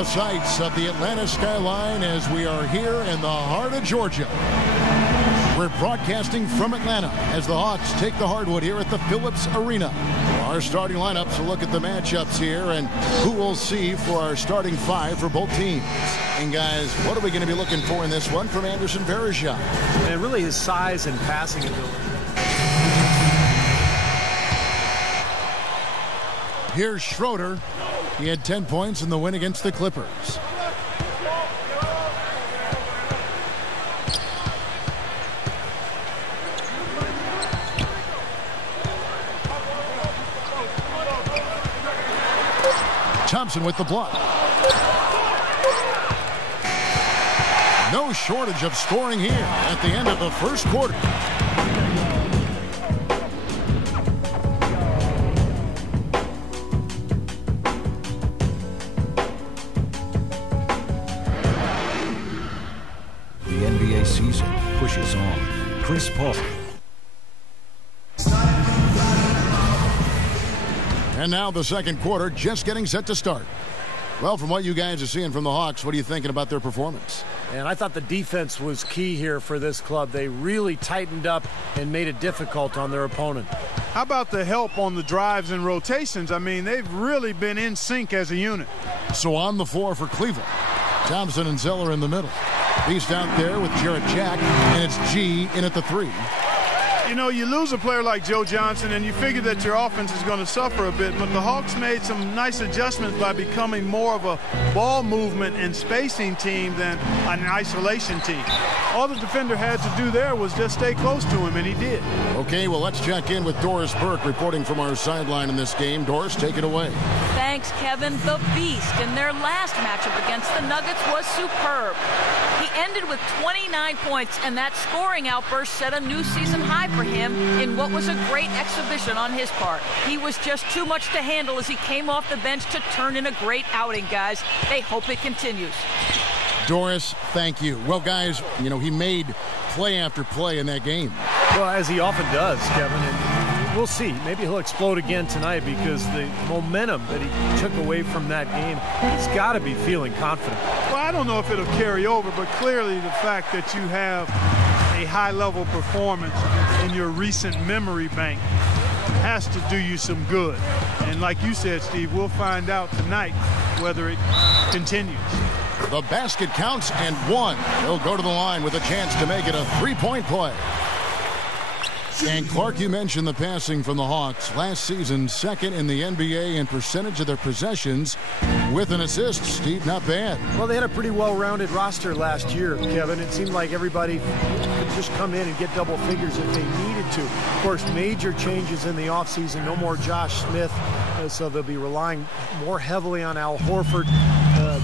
The sights of the Atlanta skyline as we are here in the heart of Georgia. We're broadcasting from Atlanta as the Hawks take the hardwood here at the Phillips Arena. Our starting lineups will look at the matchups here and who we'll see for our starting five for both teams. And guys, what are we going to be looking for in this one from Anderson Varejao? And really his size and passing ability. Here's Schroeder. He had 10 points in the win against the Clippers. Thompson with the block. No shortage of scoring here at the end of the first quarter. The NBA season pushes on. Chris Paul. And now the second quarter just getting set to start. Well, from what you guys are seeing from the Hawks, what are you thinking about their performance? And I thought the defense was key here for this club. They really tightened up and made it difficult on their opponent. How about the help on the drives and rotations? I mean, they've really been in sync as a unit. So on the floor for Cleveland, Thompson and Zeller in the middle. Beast out there with Jarrett Jack, and it's G in at the three. You know, you lose a player like Joe Johnson, and you figure that your offense is going to suffer a bit, but the Hawks made some nice adjustments by becoming more of a ball movement and spacing team than an isolation team. All the defender had to do there was just stay close to him, and he did. Okay, well, let's check in with Doris Burke reporting from our sideline in this game. Doris, take it away. Thanks, Kevin. The Beast in their last matchup against the Nuggets was superb. He ended with 29 points, and that scoring outburst set a new season high for him in what was a great exhibition on his part. He was just too much to handle as he came off the bench to turn in a great outing, guys. They hope it continues. Doris, thank you. Well, guys, you know, he made play after play in that game. Well, as he often does, Kevin, and we'll see. Maybe he'll explode again tonight because the momentum that he took away from that game, he's got to be feeling confident. Well, I don't know if it'll carry over, but clearly the fact that you have a high-level performance in your recent memory bank has to do you some good. And like you said, Steve, we'll find out tonight whether it continues. The basket counts and one. He'll go to the line with a chance to make it a three-point play. And Clark, you mentioned the passing from the Hawks. Last season, second in the NBA in percentage of their possessions with an assist. Steve, not bad. Well, they had a pretty well-rounded roster last year, Kevin. It seemed like everybody could just come in and get double figures if they needed to. Of course, major changes in the offseason. No more Josh Smith, so they'll be relying more heavily on Al Horford,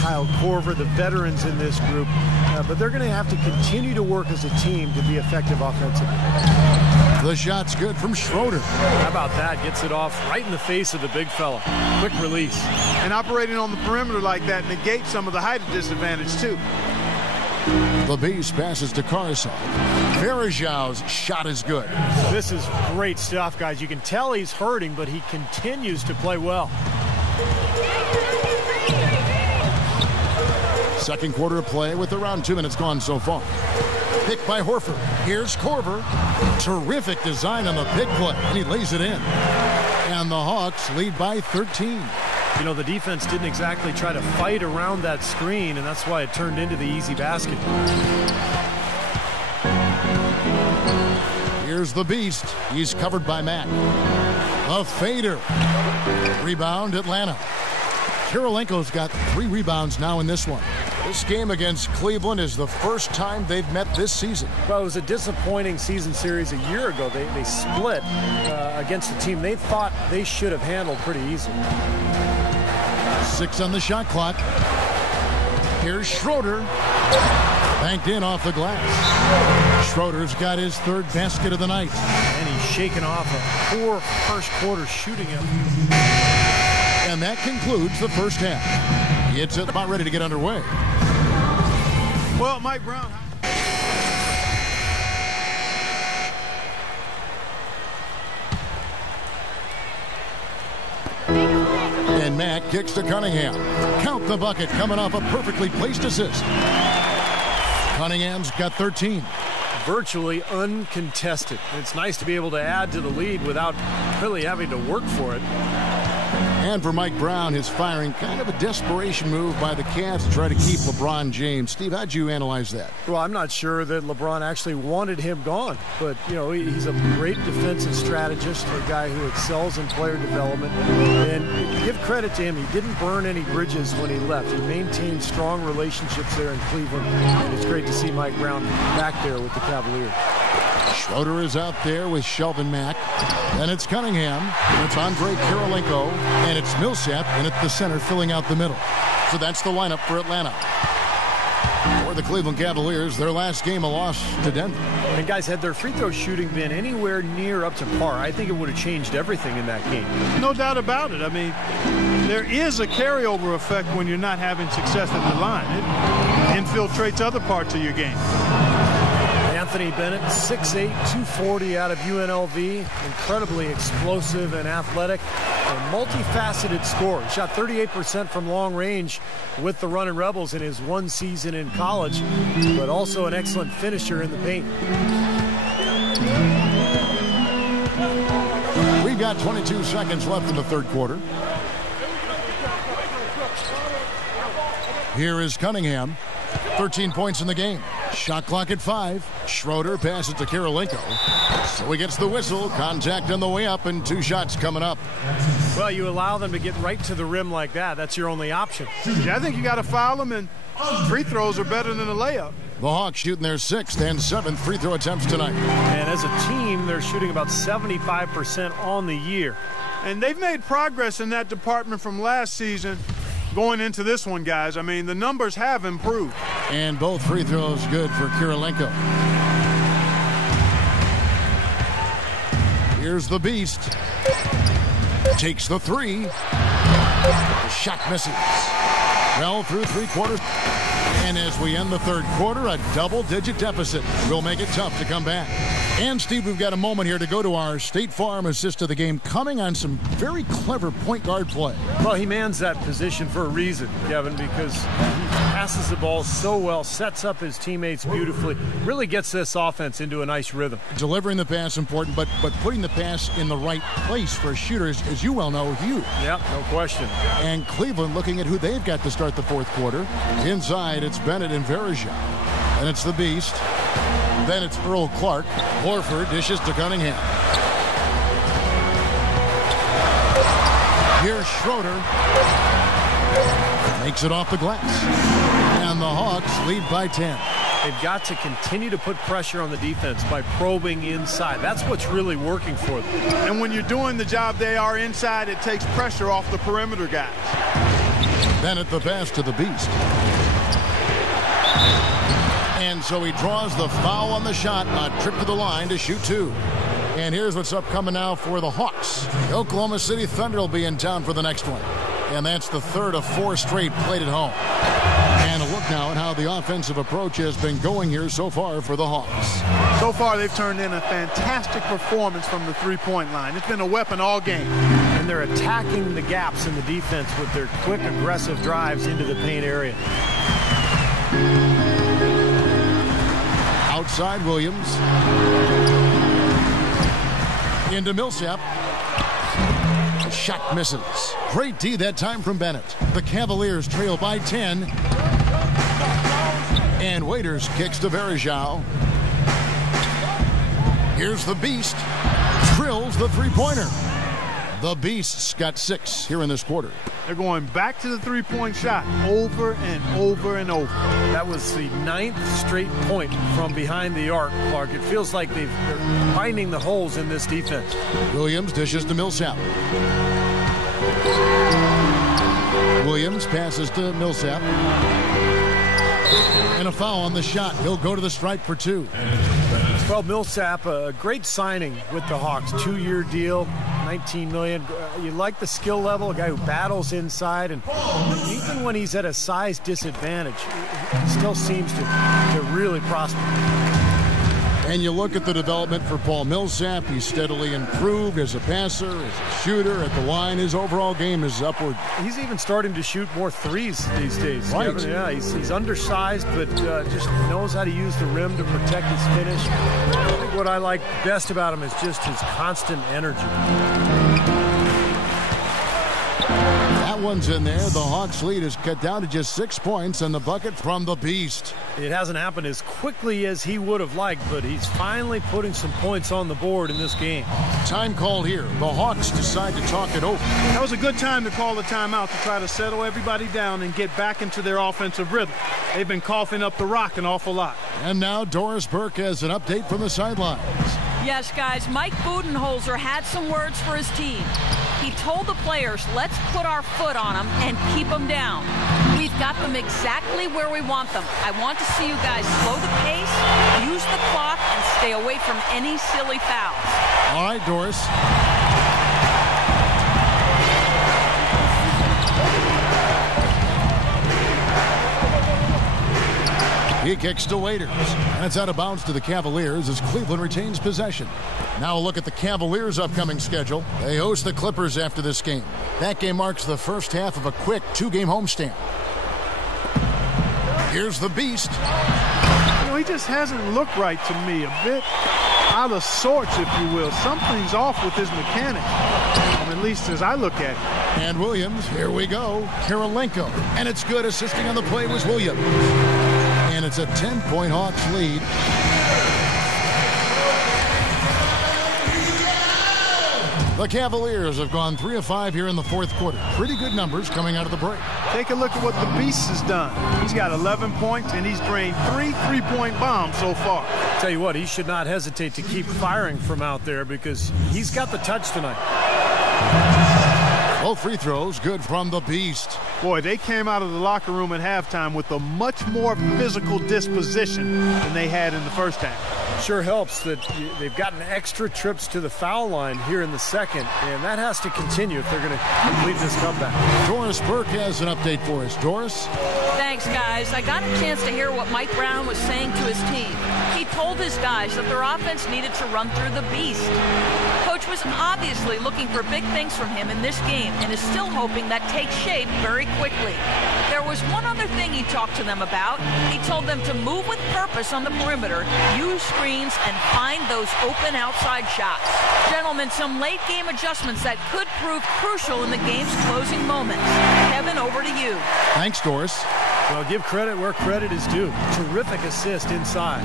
Kyle Korver, the veterans in this group. But they're going to have to continue to work as a team to be effective offensively. The shot's good from Schroeder. How about that? Gets it off right in the face of the big fella. Quick release. And operating on the perimeter like that negates some of the height disadvantage, too. The Beast passes to Carsall. Varejao's shot is good. This is great stuff, guys. You can tell he's hurting, but he continues to play well. Second quarter of play with around 2 minutes gone so far. Pick by Horford. Here's Korver. Terrific design on the pick play, and he lays it in. And the Hawks lead by 13. You know, the defense didn't exactly try to fight around that screen, and that's why it turned into the easy basket. Here's the Beast. He's covered by Mack. A fader. Rebound, Atlanta. Kirilenko's got 3 rebounds now in this one. This game against Cleveland is the first time they've met this season. Well, it was a disappointing season series a year ago. They split against a team they thought they should have handled pretty easily. 6 on the shot clock. Here's Schroeder. Banked in off the glass. Schroeder's got his 3rd basket of the night. And he's shaken off a poor first quarter shooting effort. And that concludes the first half. It's about ready to get underway. Well, Mike Brown. And And Mack kicks to Cunningham. Count the bucket coming off a perfectly placed assist. Cunningham's got 13. Virtually uncontested. It's nice to be able to add to the lead without really having to work for it. And for Mike Brown, his firing, kind of a desperation move by the Cavs to try to keep LeBron James. Steve, how'd you analyze that? Well, I'm not sure that LeBron actually wanted him gone, but, you know, he's a great defensive strategist, a guy who excels in player development. And give credit to him, he didn't burn any bridges when he left. He maintained strong relationships there in Cleveland, and it's great to see Mike Brown back there with the Cavaliers. Schroeder is out there with Shelvin Mack. And it's Cunningham. And it's Andre Kirilenko. And it's Millsap in at the center, filling out the middle. So that's the lineup for Atlanta. For the Cleveland Cavaliers, their last game a loss to Denver. And guys, had their free throw shooting been anywhere near up to par, I think it would have changed everything in that game. No doubt about it. I mean, there is a carryover effect when you're not having success at the line. It infiltrates other parts of your game. Anthony Bennett, 6'8", 240 out of UNLV. Incredibly explosive and athletic. A multifaceted scorer. Shot 38% from long range with the Runnin' Rebels in his one season in college, but also an excellent finisher in the paint. We've got 22 seconds left in the third quarter. Here is Cunningham. 13 points in the game. Shot clock at 5. Schroeder passes to Kirilenko. So he gets the whistle. Contact on the way up, and 2 shots coming up. Well, you allow them to get right to the rim like that. That's your only option. Yeah, I think you got to foul them, and free throws are better than a layup. The Hawks shooting their 6th and 7th free throw attempts tonight. And as a team, they're shooting about 75% on the year. And they've made progress in that department from last season. Going into this one, guys, I mean, the numbers have improved. And both free throws good for Kirilenko. Here's the Beast. Takes the 3. The shot misses. Well, through 3 quarters. And as we end the third quarter, a double-digit deficit will make it tough to come back. And, Steve, we've got a moment here to go to our State Farm assist of the game, coming on some very clever point guard play. Well, he mans that position for a reason, Kevin, because he passes the ball so well, sets up his teammates beautifully, really gets this offense into a nice rhythm. Delivering the pass important, but putting the pass in the right place for shooters, as you well know, huge. Yep, no question. And Cleveland looking at who they've got to start the fourth quarter. Inside, it's Bennett and Verija. And it's the Beast. Then it's Earl Clark. Horford dishes to Cunningham. Here's Schroeder. Makes it off the glass. And the Hawks lead by 10. They've got to continue to put pressure on the defense by probing inside. That's what's really working for them. And when you're doing the job they are inside, it takes pressure off the perimeter guys. Bennett the pass to the Beast. And so he draws the foul on the shot, a trip to the line to shoot 2. And here's what's upcoming now for the Hawks. The Oklahoma City Thunder will be in town for the next one. And that's the third of 4 straight played at home. And a look now at how the offensive approach has been going here so far for the Hawks. So far, they've turned in a fantastic performance from the three-point line. It's been a weapon all game. And they're attacking the gaps in the defense with their quick, aggressive drives into the paint area. Outside Williams. Into Millsap. The shot misses. Great D that time from Bennett. The Cavaliers trail by 10. And Waiters kicks to Verija. Here's the Beast. Drills the three-pointer. The Beast's got 6 here in this quarter. They're going back to the three-point shot over and over and over. That was the 9th straight point from behind the arc, Clark. It feels like they're finding the holes in this defense. Williams dishes to Millsap. Williams passes to Millsap. And a foul on the shot. He'll go to the stripe for 2. Well, Millsap, a great signing with the Hawks. 2-year deal, $19 million. You like the skill level, a guy who battles inside, and even when he's at a size disadvantage, he still seems to really prosper. And you look at the development for Paul Millsap. He's steadily improved as a passer, as a shooter at the line. His overall game is upward. He's even starting to shoot more threes these days. Right. Kevin. Yeah, he's undersized, but just knows how to use the rim to protect his finish. I think what I like best about him is just his constant energy. That one's in there. The Hawks lead is cut down to just 6 points, and the bucket from the Beast. It hasn't happened as quickly as he would have liked, but he's finally putting some points on the board in this game. Time called here. The Hawks decide to talk it over. That was a good time to call the timeout to try to settle everybody down and get back into their offensive rhythm. They've been coughing up the rock an awful lot. And now Doris Burke has an update from the sidelines. Yes, guys, Mike Budenholzer had some words for his team. He told the players, let's put our foot on them and keep them down. We've got them exactly where we want them. I want to see you guys slow the pace, use the clock, and stay away from any silly fouls. All right, Doris. He kicks to Waiters, and it's out of bounds to the Cavaliers as Cleveland retains possession. Now a look at the Cavaliers' upcoming schedule. They host the Clippers after this game. That game marks the first half of a quick 2-game homestand. Here's the Beast. You know, he just hasn't looked right to me. A bit out of sorts, if you will. Something's off with his mechanics, at least as I look at it. And Williams, here we go. Kirilenko, and it's good. Assisting on the play was Williams. And it's a 10-point Hawks lead. The Cavaliers have gone 3 of 5 here in the fourth quarter. Pretty good numbers coming out of the break. Take a look at what the Beast has done. He's got 11 points, and he's drained 3 3-point bombs so far. Tell you what, he should not hesitate to keep firing from out there because he's got the touch tonight. Both free throws good from the Beast. Boy, they came out of the locker room at halftime with a much more physical disposition than they had in the first half. Sure helps that they've gotten extra trips to the foul line here in the second, and that has to continue if they're going to complete this comeback. Doris Burke has an update for us. Doris? Thanks, guys. I got a chance to hear what Mike Brown was saying to his team. He told his guys that their offense needed to run through the Beast. Coach was obviously looking for big things from him in this game and is still hoping that takes shape very quickly. There was one other thing he talked to them about. He told them to move with purpose on the perimeter, use screens, and find those open outside shots. Gentlemen, some late game adjustments that could prove crucial in the game's closing moments. Kevin, over to you. Thanks, Doris. Well, give credit where credit is due. Terrific assist inside.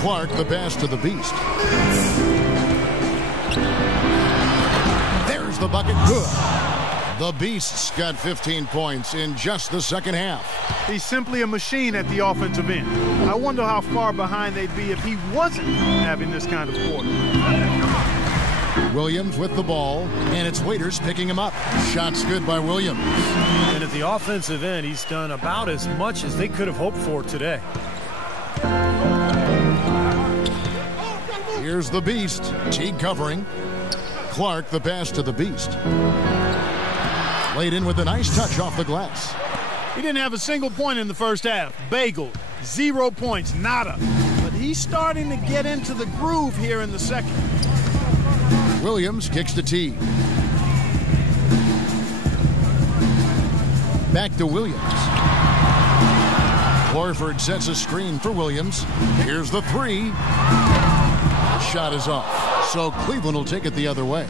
Clark, the pass to the Beast. There's the bucket. Good. The Beast's got 15 points in just the second half. He's simply a machine at the offensive end. I wonder how far behind they'd be if he wasn't having this kind of quarter. Williams with the ball, and it's Waiters picking him up. Shots good by Williams. And at the offensive end, he's done about as much as they could have hoped for today. Here's the Beast. Teague covering. Clark, the pass to the Beast. Laid in with a nice touch off the glass. He didn't have a single point in the first half. Bagel, 0 points, nada. But he's starting to get into the groove here in the second. Williams kicks to Teague. Back to Williams. Horford sets a screen for Williams. Here's the three. Shot is off. So Cleveland will take it the other way.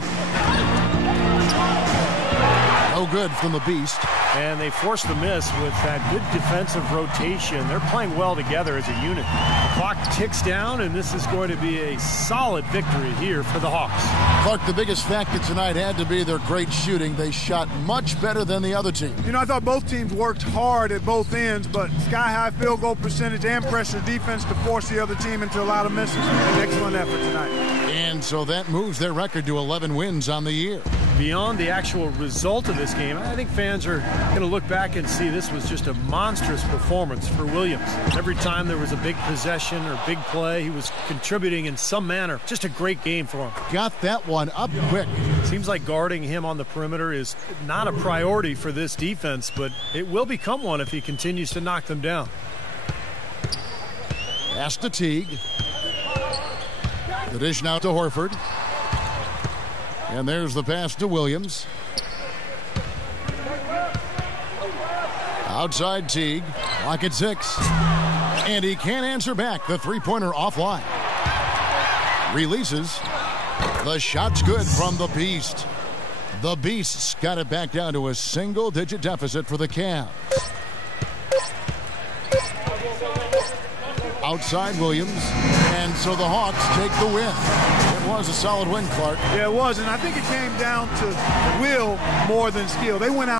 No good from the Beast. And they force the miss with that good defensive rotation. They're playing well together as a unit. The clock ticks down, and this is going to be a solid victory here for the Hawks. Clark, the biggest factor tonight had to be their great shooting. They shot much better than the other team. You know, I thought both teams worked hard at both ends, but sky-high field goal percentage and pressure defense to force the other team into a lot of misses. An excellent effort tonight. And so that moves their record to 11 wins on the year. Beyond the actual result of this game, I think fans are going to look back and see this was just a monstrous performance for Williams. Every time there was a big possession or big play, he was contributing in some manner. Just a great game for him. Got that one up quick. Seems like guarding him on the perimeter is not a priority for this defense, but it will become one if he continues to knock them down. Pass to Teague. The dish now to Horford. And there's the pass to Williams. Outside Teague. Clock at 6. And he can't answer back. The three-pointer offline. Releases. The shot's good from the Beast. The Beasts got it back down to a single-digit deficit for the Cavs. Outside Williams. And so the Hawks take the win. It was a solid win, Clark. Yeah, it was, and I think it came down to will more than skill. They went out.